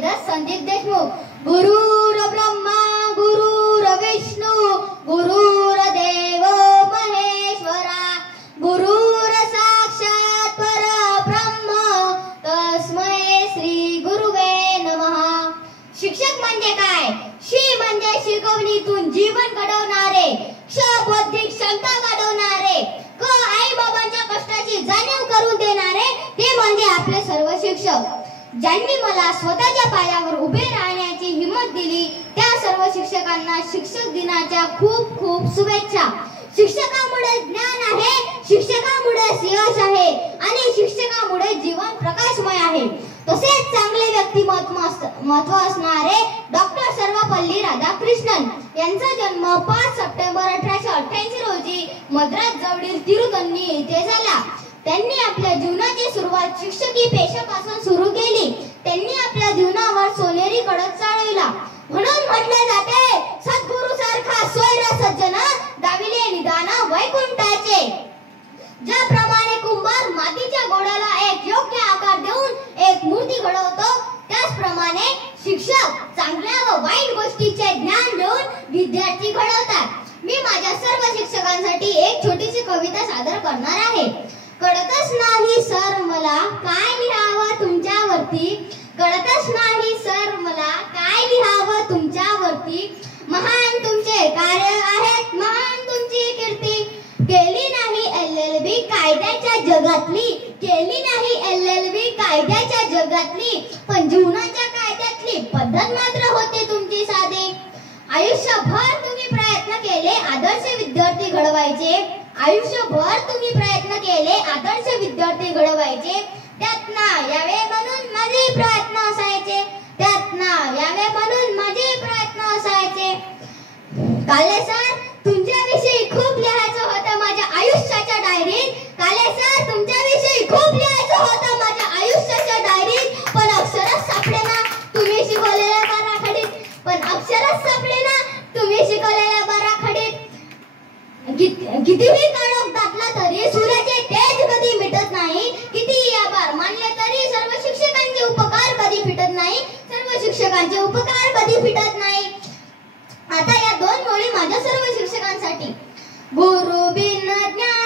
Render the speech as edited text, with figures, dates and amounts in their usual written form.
वेदस संदीप देशमुख. गुरुर ब्रह्मा गुरुर विष्णू गुरुर्देव महेश्वरा गुरुर साक्षात परब्रह्म तस्मै श्री गुरुवे नमः. शिक्षक म्हणजे काय? शी म्हणजे शिकवणीतून जीवन घडवणारे, क्ष बौद्धिक क्षमता वाढवणारे, क आई बाबांच्या कष्टाची जाणीव करून देणारे, ते म्हणजे आपले सर्व शिक्षक. ज्यांनी मला स्वतःच्या पायावर उभे राहण्याची हिंमत दिली त्या सर्व शिक्षकांना शिक्षक दिनाच्या खूप खूप शुभेच्छा. शिक्षकामुळे ज्ञान आहे, शिक्षकामुळे यश आहे आणि शिक्षकामुळे जीवन प्रकाशमय आहे. तसेच चांगले व्यक्तिमत्व असणारे डॉक्टर सर्वपल्ली राधाकृष्णन यांचा जन्म 5 सप्टेंबर 1888 रोजी मद्रास जवळील तिरुतन्नी येथे झाला. त्यांनी आपल्या जीवनाची सुरुवात शिक्षकी पेशापासून सुरू केली. त्यांनी आपल्या जीवनावर सोनेरी कळस चालविला. म्हणून म्हटले जाते, सद्गुरु सारखा स्वैर सज्जन दाविले निदान वैकुंठाचे. ज्याप्रमाणे कुंभार मातीच्या गोळ्याला एक योग्य आकार देऊन एक मूर्ती घडवतो, त्याचप्रमाणे शिक्षक चांगल्या व वाईट गोष्टीचे ज्ञान देऊन विद्यार्थी घडवतात. मी माझ्या सर्व शिक्षकांसाठी एक छोटीशी कविता सादर करणार आहे. कळतच नाही सर मला काय लिहावं तुमच्यावरती, कळतच नाही सर मला काय लिहावं तुमच्यावरती. महान तुमचे कार्य आहेत, महान तुमची कीर्ती. केली नाही LLB कायद्याच्या जगातली, केली नाही LLB कायद्याच्या जगातली, पण जीवनाच्या कायद्यातली पद्धत मात्र होते तुमची साधी. आयुष्यभर तुम्ही प्रयत्न केले आदर्श विद्यार्थी घडवायचे, आयुष्यभर तुम्ही प्रयत्न केले आदर्श विद्यार्थी घडवायचे. त्यात नाव यावे म्हणून माझे प्रयत्न असायचे, त्यात नाव यावे म्हणून माझे प्रयत्न असायचे. काले सर तुमच्याविषयी खूप लिहायचं होतं माझ्या आयुष्याच्या डायरीत, काले सर तुमच्याविषयी खूप लिहायचं होतं माझ्या आयुष्याच्या डायरीत, पण अक्षरच सापडे ना तुम्ही शिकवलेल्या बाराखडीत, पण अक्षरच सापडे ना तुम्ही शिकवलेल्या बाराखडीत. कितीही काळोख दाटला तरी सूर्याचे तेज कधी मिटत नाही, कितीही आभार मानले तरी सर्व शिक्षकांचे उपकार कधी फिटत नाही, सर्व शिक्षकांचे उपकार कधी फिटत नाही. आता या 2 ओळी माझ्या सर्व शिक्षकांसाठी. गुरु बिन ज्ञान